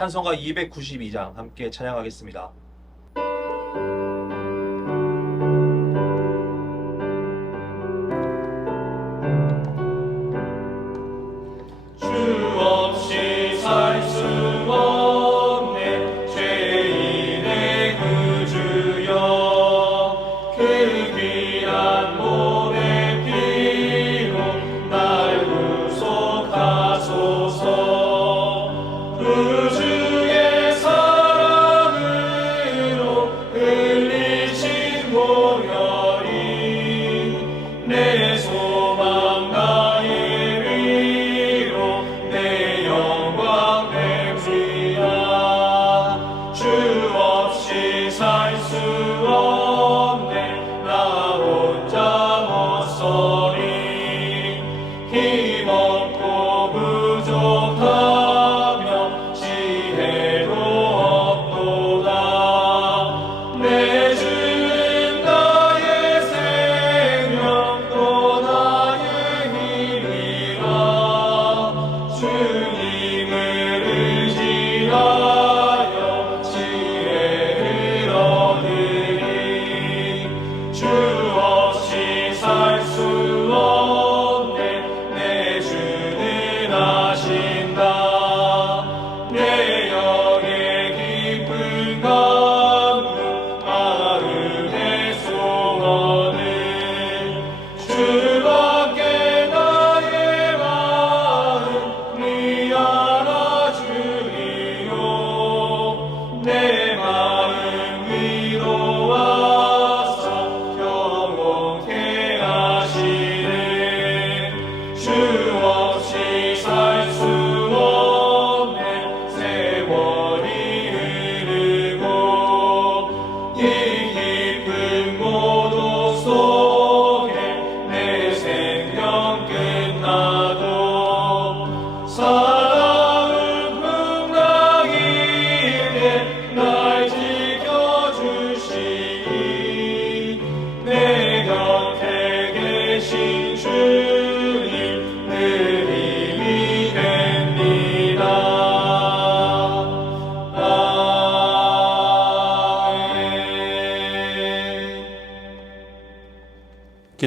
찬송가 292장 함께 찬양하겠습니다.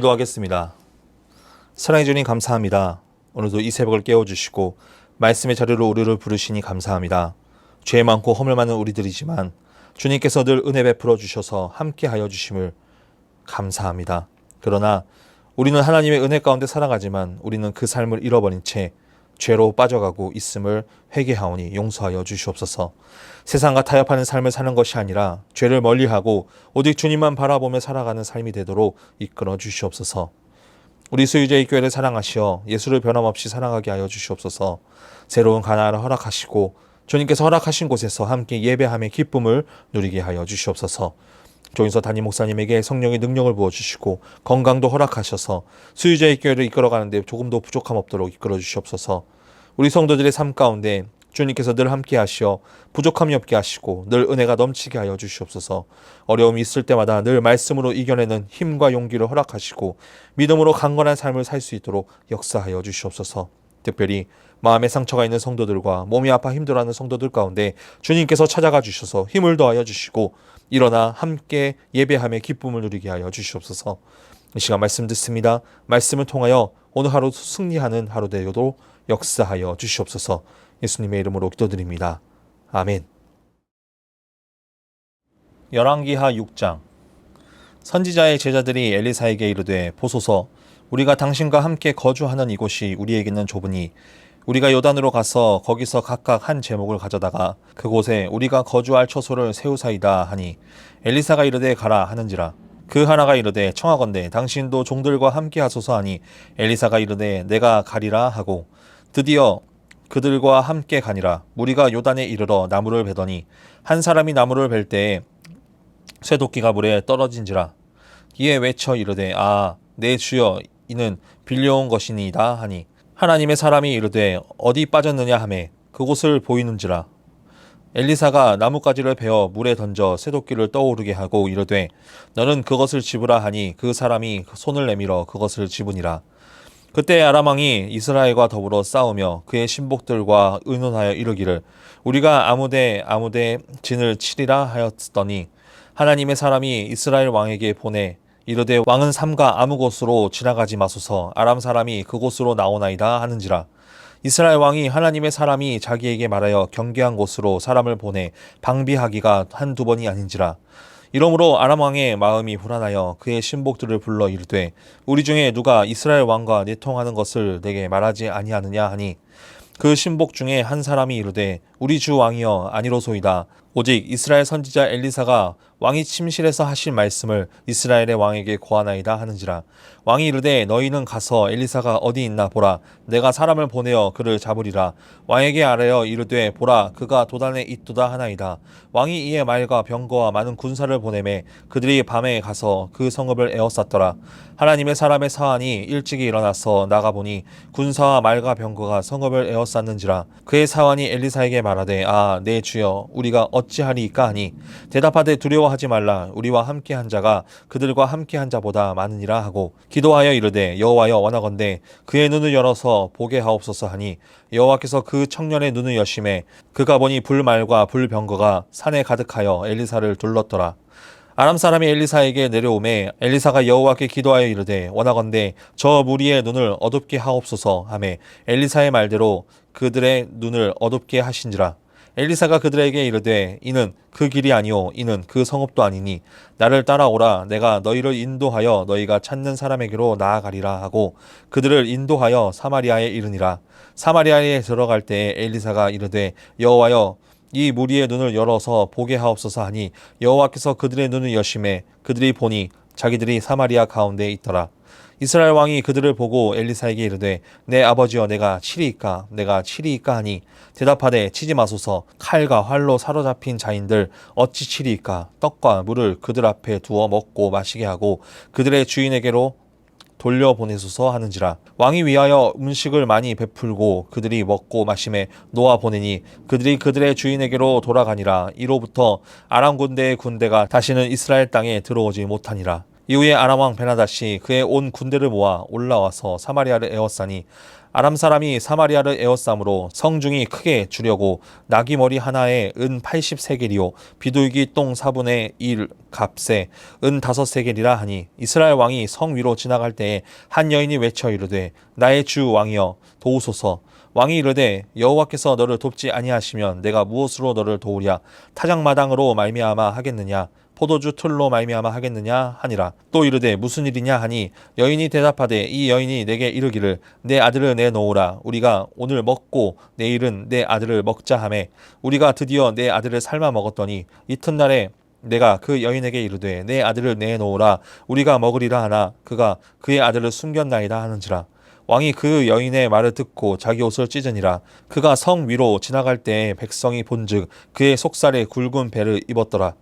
기도하겠습니다. 사랑해 주님 감사합니다. 오늘도 이 새벽을 깨워주시고 말씀의 자리로 우리를 부르시니 감사합니다. 죄 많고 허물 많은 우리들이지만 주님께서 늘 은혜 베풀어 주셔서 함께하여 주심을 감사합니다. 그러나 우리는 하나님의 은혜 가운데 살아가지만 우리는 그 삶을 잃어버린 채 죄로 빠져가고 있음을 회개하오니 용서하여 주시옵소서. 세상과 타협하는 삶을 사는 것이 아니라 죄를 멀리하고 오직 주님만 바라보며 살아가는 삶이 되도록 이끌어 주시옵소서. 우리 수유제의 교회를 사랑하시어 예수를 변함없이 사랑하게 하여 주시옵소서. 새로운 가나안을 허락하시고 주님께서 허락하신 곳에서 함께 예배함의 기쁨을 누리게 하여 주시옵소서. 조인서 담임 목사님에게 성령의 능력을 부어주시고 건강도 허락하셔서 수유제의 교회를 이끌어가는데 조금도 부족함 없도록 이끌어 주시옵소서. 우리 성도들의 삶 가운데 주님께서 늘 함께 하시어 부족함이 없게 하시고 늘 은혜가 넘치게 하여 주시옵소서. 어려움이 있을 때마다 늘 말씀으로 이겨내는 힘과 용기를 허락하시고 믿음으로 강건한 삶을 살 수 있도록 역사하여 주시옵소서. 특별히 마음에 상처가 있는 성도들과 몸이 아파 힘들어하는 성도들 가운데 주님께서 찾아가 주셔서 힘을 더하여 주시고 일어나 함께 예배함의 기쁨을 누리게 하여 주시옵소서. 이 시간 말씀 듣습니다. 말씀을 통하여 오늘 하루 승리하는 하루 되도록 역사하여 주시옵소서. 예수님의 이름으로 기도드립니다. 아멘. 열왕기하 6장. 선지자의 제자들이 엘리사에게 이르되 보소서 우리가 당신과 함께 거주하는 이곳이 우리에게는 좁으니 우리가 요단으로 가서 거기서 각각 한 제목을 가져다가 그곳에 우리가 거주할 처소를 세우사이다 하니 엘리사가 이르되 가라 하는지라. 그 하나가 이르되 청하건대 당신도 종들과 함께 하소서 하니 엘리사가 이르되 내가 가리라 하고 드디어 그들과 함께 가니라. 무리가 요단에 이르러 나무를 베더니 한 사람이 나무를 벨 때에 쇠도끼가 물에 떨어진지라. 이에 외쳐 이르되 아 내 주여 이는 빌려온 것이니이다 하니 하나님의 사람이 이르되 어디 빠졌느냐 하매 그곳을 보이는지라. 엘리사가 나뭇가지를 베어 물에 던져 쇠도끼를 떠오르게 하고 이르되 너는 그것을 집으라 하니 그 사람이 손을 내밀어 그것을 집으니라. 그때 아람 왕이 이스라엘과 더불어 싸우며 그의 신복들과 의논하여 이르기를 우리가 아무데 진을 치리라 하였더니 하나님의 사람이 이스라엘 왕에게 보내 이르되 왕은 삼가 아무 곳으로 지나가지 마소서 아람 사람이 그곳으로 나오나이다 하는지라. 이스라엘 왕이 하나님의 사람이 자기에게 말하여 경계한 곳으로 사람을 보내 방비하기가 한두 번이 아닌지라. 이러므로 아람 왕의 마음이 불안하여 그의 신복들을 불러 이르되 우리 중에 누가 이스라엘 왕과 내통하는 것을 내게 말하지 아니하느냐 하니 그 신복 중에 한 사람이 이르되 우리 주 왕이여 아니로소이다. 오직 이스라엘 선지자 엘리사가 왕이 침실에서 하신 말씀을 이스라엘의 왕에게 고하나이다 하는지라. 왕이 이르되 너희는 가서 엘리사가 어디 있나 보라. 내가 사람을 보내어 그를 잡으리라. 왕에게 아뢰어 이르되 보라 그가 도단에 있도다 하나이다. 왕이 이에 말과 병거와 많은 군사를 보내매 그들이 밤에 가서 그 성읍을 에워쌌더라. 하나님의 사람의 사환이 일찍이 일어나서 나가보니 군사와 말과 병거가 성읍을 에워쌌는지라. 그의 사환이 엘리사에게 말하되 아 내 주여 우리가 어찌하리이까 하니 대답하되 두려워하지 말라. 우리와 함께한 자가 그들과 함께한 자보다 많으니라 하고 기도하여 이르되 여호와여 원하건대 그의 눈을 열어서 보게 하옵소서 하니 여호와께서 그 청년의 눈을 여심해 그가 보니 불말과 불병거가 산에 가득하여 엘리사를 둘렀더라. 아람 사람이 엘리사에게 내려오매 엘리사가 여호와께 기도하여 이르되 원하건대 저 무리의 눈을 어둡게 하옵소서 하매 엘리사의 말대로 그들의 눈을 어둡게 하신지라. 엘리사가 그들에게 이르되 이는 그 길이 아니오 이는 그 성읍도 아니니 나를 따라오라 내가 너희를 인도하여 너희가 찾는 사람에게로 나아가리라 하고 그들을 인도하여 사마리아에 이르니라. 사마리아에 들어갈 때에 엘리사가 이르되 여호와여 이 무리의 눈을 열어서 보게 하옵소서 하니 여호와께서 그들의 눈을 여심해 그들이 보니 자기들이 사마리아 가운데에 있더라. 이스라엘 왕이 그들을 보고 엘리사에게 이르되 내 아버지여 내가 치리이까 하니 대답하되 치지 마소서 칼과 활로 사로잡힌 자인들 어찌 치리이까 떡과 물을 그들 앞에 두어 먹고 마시게 하고 그들의 주인에게로 돌려보내소서 하는지라. 왕이 위하여 음식을 많이 베풀고 그들이 먹고 마심에 놓아 보내니 그들이 그들의 주인에게로 돌아가니라. 이로부터 아람 군대의 군대가 다시는 이스라엘 땅에 들어오지 못하니라. 이후에 아람 왕 베나닷이 그의 온 군대를 모아 올라와서 사마리아를 에워싸니 아람 사람이 사마리아를 에워싸므로 성중이 크게 주려고 나귀 머리 하나에 은 80세겔이요 비둘기 똥 4분의 1 값에 은 5세겔이라 하니 이스라엘 왕이 성 위로 지나갈 때에 한 여인이 외쳐 이르되 나의 주 왕이여 도우소서. 왕이 이르되 여호와께서 너를 돕지 아니하시면 내가 무엇으로 너를 도우랴. 타작마당으로 말미암아 하겠느냐 포도주 틀로 말미암아 하겠느냐 하니라. 또 이르되 무슨 일이냐 하니 여인이 대답하되 이 여인이 내게 이르기를 내 아들을 내놓으라. 우리가 오늘 먹고 내일은 내 아들을 먹자 하매 우리가 드디어 내 아들을 삶아 먹었더니 이튿날에 내가 그 여인에게 이르되 내 아들을 내놓으라. 우리가 먹으리라 하나 그가 그의 아들을 숨겼나이다 하는지라. 왕이 그 여인의 말을 듣고 자기 옷을 찢으니라. 그가 성 위로 지나갈 때에 백성이 본즉 그의 속살에 굵은 배를 입었더라.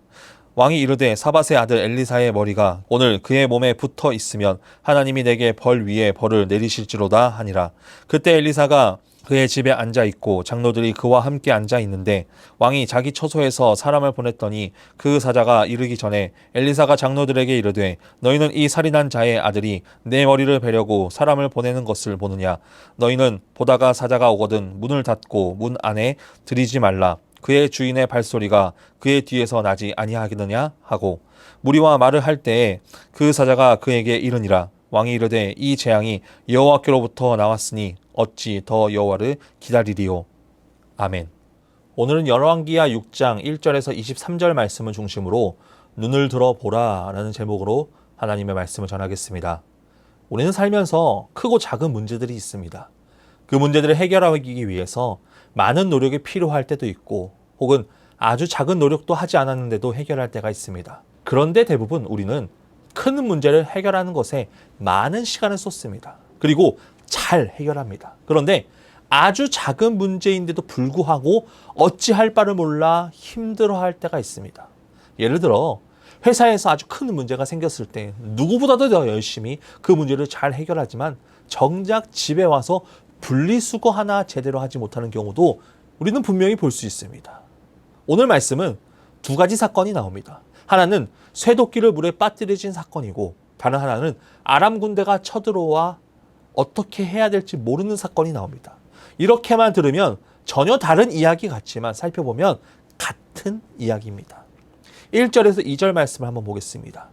왕이 이르되 사밧의 아들 엘리사의 머리가 오늘 그의 몸에 붙어 있으면 하나님이 내게 벌 위에 벌을 내리실지로다 하니라. 그때 엘리사가 그의 집에 앉아 있고 장로들이 그와 함께 앉아 있는데 왕이 자기 처소에서 사람을 보냈더니 그 사자가 이르기 전에 엘리사가 장로들에게 이르되 너희는 이 살인한 자의 아들이 내 머리를 베려고 사람을 보내는 것을 보느냐. 너희는 보다가 사자가 오거든 문을 닫고 문 안에 들이지 말라. 그의 주인의 발소리가 그의 뒤에서 나지 아니하겠느냐 하고 무리와 말을 할 때에 그 사자가 그에게 이르니라. 왕이 이르되 이 재앙이 여호와께로부터 나왔으니 어찌 더 여호와를 기다리리요. 아멘. 오늘은 열왕기하 6장 1절에서 23절 말씀을 중심으로 눈을 들어보라 라는 제목으로 하나님의 말씀을 전하겠습니다. 우리는 살면서 크고 작은 문제들이 있습니다. 그 문제들을 해결하기 위해서 많은 노력이 필요할 때도 있고 혹은 아주 작은 노력도 하지 않았는데도 해결할 때가 있습니다. 그런데 대부분 우리는 큰 문제를 해결하는 것에 많은 시간을 쏟습니다. 그리고 잘 해결합니다. 그런데 아주 작은 문제인데도 불구하고 어찌할 바를 몰라 힘들어할 때가 있습니다. 예를 들어 회사에서 아주 큰 문제가 생겼을 때 누구보다도 더 열심히 그 문제를 잘 해결하지만 정작 집에 와서 분리수거 하나 제대로 하지 못하는 경우도 우리는 분명히 볼 수 있습니다. 오늘 말씀은 두 가지 사건이 나옵니다. 하나는 쇠도끼를 물에 빠뜨려진 사건이고 다른 하나는 아람 군대가 쳐들어와 어떻게 해야 될지 모르는 사건이 나옵니다. 이렇게만 들으면 전혀 다른 이야기 같지만 살펴보면 같은 이야기입니다. 1절에서 2절 말씀을 한번 보겠습니다.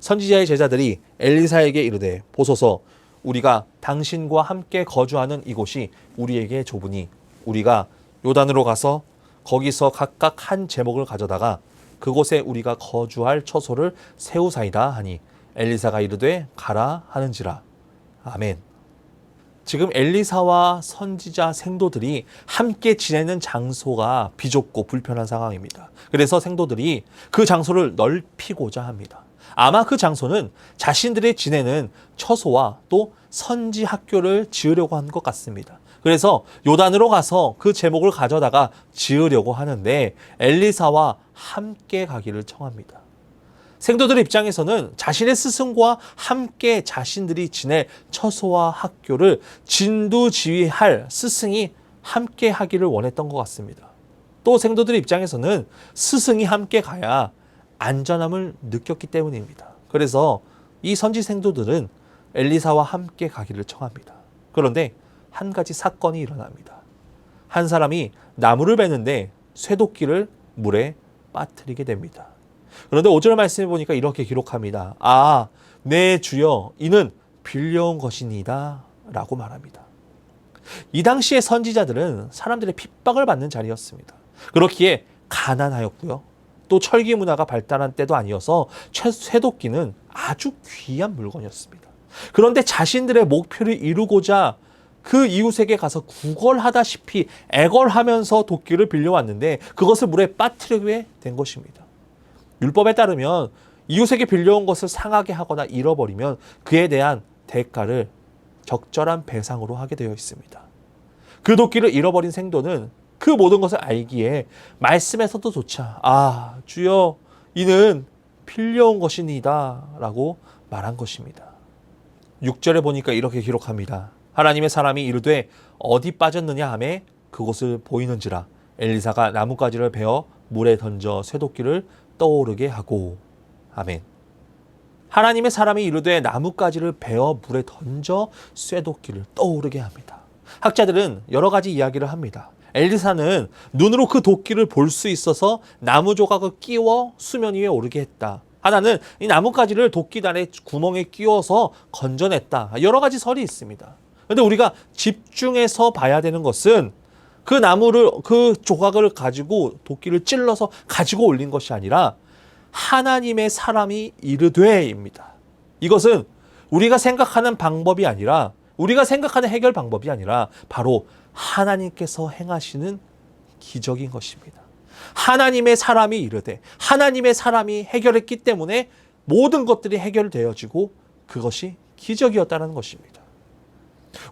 선지자의 제자들이 엘리사에게 이르되 보소서 우리가 당신과 함께 거주하는 이곳이 우리에게 좁으니 우리가 요단으로 가서 거기서 각각 한 제목을 가져다가 그곳에 우리가 거주할 처소를 세우사이다 하니 엘리사가 이르되 가라 하는지라. 아멘. 지금 엘리사와 선지자 생도들이 함께 지내는 장소가 비좁고 불편한 상황입니다. 그래서 생도들이 그 장소를 넓히고자 합니다. 아마 그 장소는 자신들이 지내는 처소와 또 선지 학교를 지으려고 한 것 같습니다. 그래서 요단으로 가서 그 제목을 가져다가 지으려고 하는데 엘리사와 함께 가기를 청합니다. 생도들 입장에서는 자신의 스승과 함께 자신들이 지낼 처소와 학교를 진두지휘할 스승이 함께 하기를 원했던 것 같습니다. 또 생도들 입장에서는 스승이 함께 가야 안전함을 느꼈기 때문입니다. 그래서 이 선지 생도들은 엘리사와 함께 가기를 청합니다. 그런데 한 가지 사건이 일어납니다. 한 사람이 나무를 베는데 쇠도끼를 물에 빠뜨리게 됩니다. 그런데 5절 말씀해 보니까 이렇게 기록합니다. 아, 내 주여 이는 빌려온 것이니이다 라고 말합니다. 이 당시의 선지자들은 사람들의 핍박을 받는 자리였습니다. 그렇기에 가난하였고요. 또 철기 문화가 발달한 때도 아니어서 쇠도끼는 아주 귀한 물건이었습니다. 그런데 자신들의 목표를 이루고자 그 이웃에게 가서 구걸하다시피 애걸하면서 도끼를 빌려왔는데 그것을 물에 빠뜨리게 된 것입니다. 율법에 따르면 이웃에게 빌려온 것을 상하게 하거나 잃어버리면 그에 대한 대가를 적절한 배상으로 하게 되어 있습니다. 그 도끼를 잃어버린 생도는 그 모든 것을 알기에 말씀에서도 조차 아 주여 이는 빌려온 것이니이다 라고 말한 것입니다. 6절에 보니까 이렇게 기록합니다. 하나님의 사람이 이르되 어디 빠졌느냐 하매 그곳을 보이는지라 엘리사가 나뭇가지를 베어 물에 던져 쇠도끼를 떠오르게 하고. 아멘. 하나님의 사람이 이르되 나뭇가지를 베어 물에 던져 쇠도끼를 떠오르게 합니다. 학자들은 여러 가지 이야기를 합니다. 엘리사는 눈으로 그 도끼를 볼 수 있어서 나무 조각을 끼워 수면 위에 오르게 했다. 하나는 이 나뭇가지를 도끼단의 구멍에 끼워서 건져냈다. 여러 가지 설이 있습니다. 그런데 우리가 집중해서 봐야 되는 것은 그 나무를, 그 조각을 가지고 도끼를 찔러서 가지고 올린 것이 아니라 하나님의 사람이 이르되입니다. 이것은 우리가 생각하는 방법이 아니라 우리가 생각하는 해결 방법이 아니라 바로 하나님께서 행하시는 기적인 것입니다. 하나님의 사람이 이르되 하나님의 사람이 해결했기 때문에 모든 것들이 해결되어지고 그것이 기적이었다는 것입니다.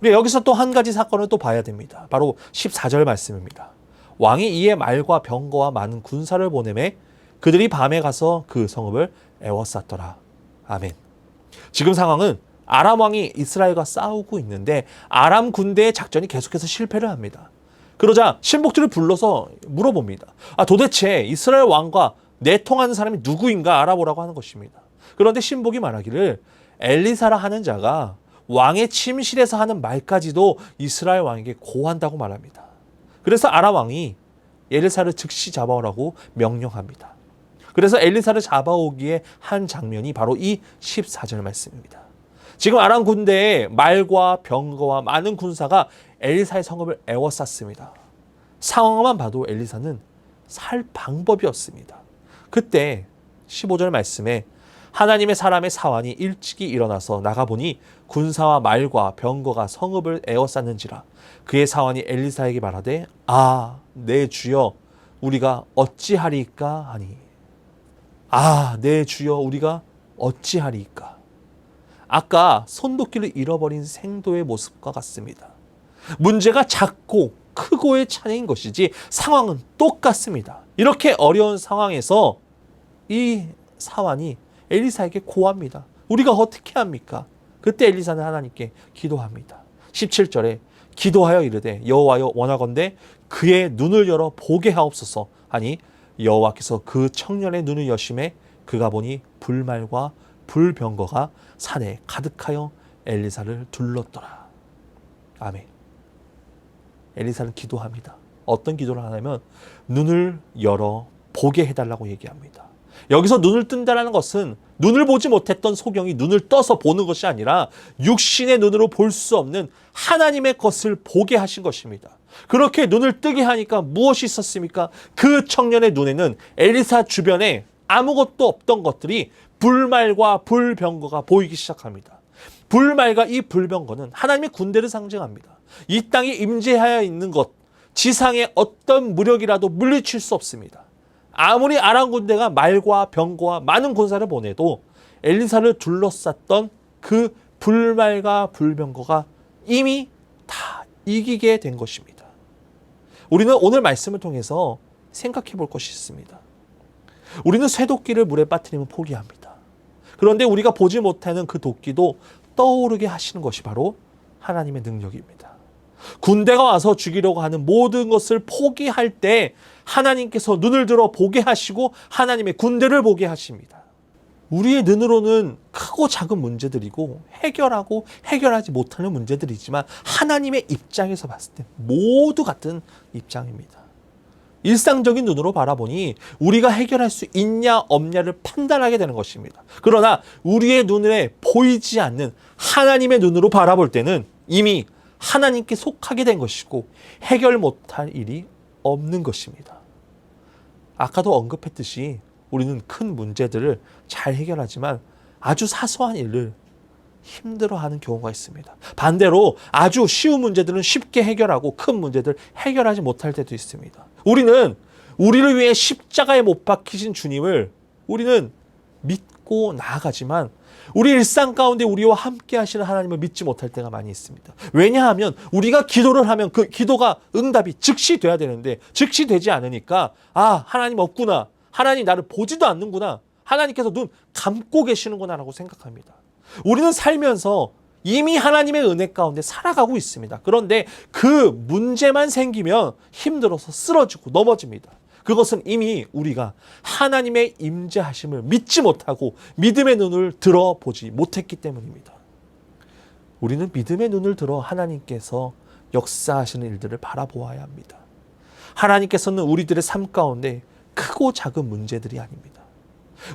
우리 여기서 또 한 가지 사건을 또 봐야 됩니다. 바로 14절 말씀입니다. 왕이 이에 말과 병거와 많은 군사를 보내매 그들이 밤에 가서 그 성읍을 에워쌌더라. 아멘. 지금 상황은 아람 왕이 이스라엘과 싸우고 있는데 아람 군대의 작전이 계속해서 실패를 합니다. 그러자 신복들을 불러서 물어봅니다. 도대체 이스라엘 왕과 내통하는 사람이 누구인가 알아보라고 하는 것입니다. 그런데 신복이 말하기를 엘리사라 하는 자가 왕의 침실에서 하는 말까지도 이스라엘 왕에게 고한다고 말합니다. 그래서 아람 왕이 엘리사를 즉시 잡아오라고 명령합니다. 그래서 엘리사를 잡아오기에 한 장면이 바로 이 14절 말씀입니다. 지금 아람 군대에 말과 병거와 많은 군사가 엘리사의 성읍을 에워쌌습니다. 상황만 봐도 엘리사는 살 방법이 없습니다. 그때 15절 말씀에 하나님의 사람의 사환이 일찍이 일어나서 나가보니 군사와 말과 병거가 성읍을 에워쌌는지라. 그의 사환이 엘리사에게 말하되 내 주여 우리가 어찌하리이까 하니. 내 주여 우리가 어찌하리이까. 아까 손도끼를 잃어버린 생도의 모습과 같습니다. 문제가 작고 크고의 차이인 것이지 상황은 똑같습니다. 이렇게 어려운 상황에서 이 사환이 엘리사에게 고합니다. 우리가 어떻게 합니까? 그때 엘리사는 하나님께 기도합니다. 17절에 기도하여 이르되 여호와여 원하건대 그의 눈을 열어 보게 하옵소서 하니 여호와께서 그 청년의 눈을 여심해 그가 보니 불말과 불병거가 산에 가득하여 엘리사를 둘렀더라. 아멘. 엘리사는 기도합니다. 어떤 기도를 하냐면 눈을 열어 보게 해달라고 얘기합니다. 여기서 눈을 뜬다는 것은 눈을 보지 못했던 소경이 눈을 떠서 보는 것이 아니라 육신의 눈으로 볼 수 없는 하나님의 것을 보게 하신 것입니다. 그렇게 눈을 뜨게 하니까 무엇이 있었습니까? 그 청년의 눈에는 엘리사 주변에 아무것도 없던 것들이 불말과 불병거가 보이기 시작합니다. 불말과 이 불병거는 하나님의 군대를 상징합니다. 이 땅에 임재하여 있는 것, 지상의 어떤 무력이라도 물리칠 수 없습니다. 아무리 아람 군대가 말과 병거와 많은 군사를 보내도 엘리사를 둘러쌌던 그 불말과 불병거가 이미 다 이기게 된 것입니다. 우리는 오늘 말씀을 통해서 생각해 볼 것이 있습니다. 우리는 쇠도끼를 물에 빠뜨리면 포기합니다. 그런데 우리가 보지 못하는 그 도끼도 떠오르게 하시는 것이 바로 하나님의 능력입니다. 군대가 와서 죽이려고 하는 모든 것을 포기할 때 하나님께서 눈을 들어 보게 하시고 하나님의 군대를 보게 하십니다. 우리의 눈으로는 크고 작은 문제들이고 해결하고 해결하지 못하는 문제들이지만 하나님의 입장에서 봤을 때 모두 같은 입장입니다. 일상적인 눈으로 바라보니 우리가 해결할 수 있냐 없냐를 판단하게 되는 것입니다. 그러나 우리의 눈에 보이지 않는 하나님의 눈으로 바라볼 때는 이미 하나님께 속하게 된 것이고 해결 못할 일이 없는 것입니다. 아까도 언급했듯이 우리는 큰 문제들을 잘 해결하지만 아주 사소한 일을 힘들어하는 경우가 있습니다. 반대로 아주 쉬운 문제들은 쉽게 해결하고 큰 문제들 해결하지 못할 때도 있습니다. 우리는 우리를 위해 십자가에 못 박히신 주님을 우리는 믿고 나아가지만 우리 일상 가운데 우리와 함께 하시는 하나님을 믿지 못할 때가 많이 있습니다. 왜냐하면 우리가 기도를 하면 그 기도가 응답이 즉시 돼야 되는데 즉시 되지 않으니까 하나님 없구나. 하나님 나를 보지도 않는구나. 하나님께서 눈 감고 계시는구나 라고 생각합니다. 우리는 살면서 이미 하나님의 은혜 가운데 살아가고 있습니다. 그런데 그 문제만 생기면 힘들어서 쓰러지고 넘어집니다. 그것은 이미 우리가 하나님의 임재하심을 믿지 못하고 믿음의 눈을 들어보지 못했기 때문입니다. 우리는 믿음의 눈을 들어 하나님께서 역사하시는 일들을 바라보아야 합니다. 하나님께서는 우리들의 삶 가운데 크고 작은 문제들이 아닙니다.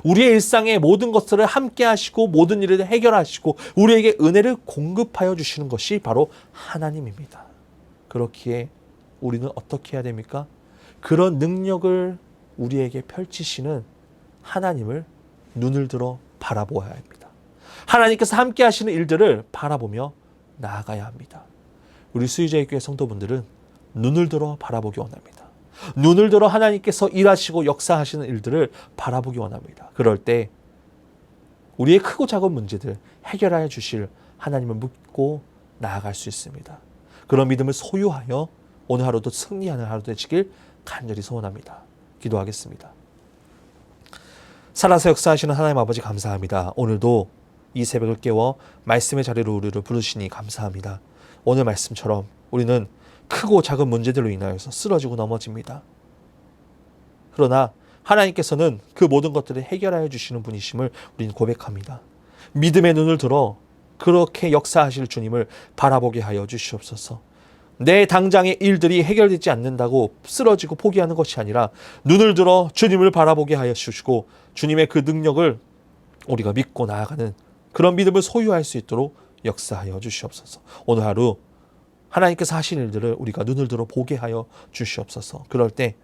우리의 일상의 모든 것들을 함께 하시고 모든 일을 해결하시고 우리에게 은혜를 공급하여 주시는 것이 바로 하나님입니다. 그렇기에 우리는 어떻게 해야 됩니까? 그런 능력을 우리에게 펼치시는 하나님을 눈을 들어 바라보아야 합니다. 하나님께서 함께 하시는 일들을 바라보며 나아가야 합니다. 우리 수의자의 교회 성도분들은 눈을 들어 바라보기 원합니다. 눈을 들어 하나님께서 일하시고 역사하시는 일들을 바라보기 원합니다. 그럴 때 우리의 크고 작은 문제들 해결하여 주실 하나님을 믿고 나아갈 수 있습니다. 그런 믿음을 소유하여 오늘 하루도 승리하는 하루 되시길 간절히 소원합니다. 기도하겠습니다. 살아서 역사하시는 하나님 아버지 감사합니다. 오늘도 이 새벽을 깨워 말씀의 자리로 우리를 부르시니 감사합니다. 오늘 말씀처럼 우리는 크고 작은 문제들로 인하여서 쓰러지고 넘어집니다. 그러나 하나님께서는 그 모든 것들을 해결하여 주시는 분이심을 우리는 고백합니다. 믿음의 눈을 들어 그렇게 역사하실 주님을 바라보게 하여 주시옵소서. 내 당장의 일들이 해결되지 않는다고 쓰러지고 포기하는 것이 아니라 눈을 들어 주님을 바라보게 하여 주시고 주님의 그 능력을 우리가 믿고 나아가는 그런 믿음을 소유할 수 있도록 역사하여 주시옵소서. 오늘 하루 하나님께서 하신 일들을 우리가 눈을 들어 보게 하여 주시옵소서. 그럴 때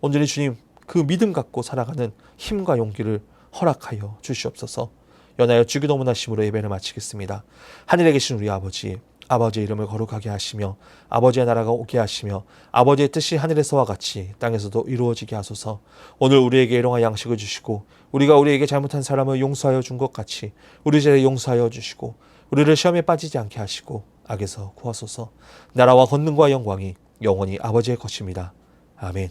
온전히 주님 그 믿음 갖고 살아가는 힘과 용기를 허락하여 주시옵소서. 연하여 주기도문 하심으로 예배를 마치겠습니다. 하늘에 계신 우리 아버지, 아버지의 이름을 거룩하게 하시며 아버지의 나라가 오게 하시며 아버지의 뜻이 하늘에서와 같이 땅에서도 이루어지게 하소서. 오늘 우리에게 일용할 양식을 주시고 우리가 우리에게 잘못한 사람을 용서하여 준 것 같이 우리 죄를 용서하여 주시고 우리를 시험에 빠지지 않게 하시고 악에서 구하소서. 나라와 권능과 영광이 영원히 아버지의 것입니다. 아멘.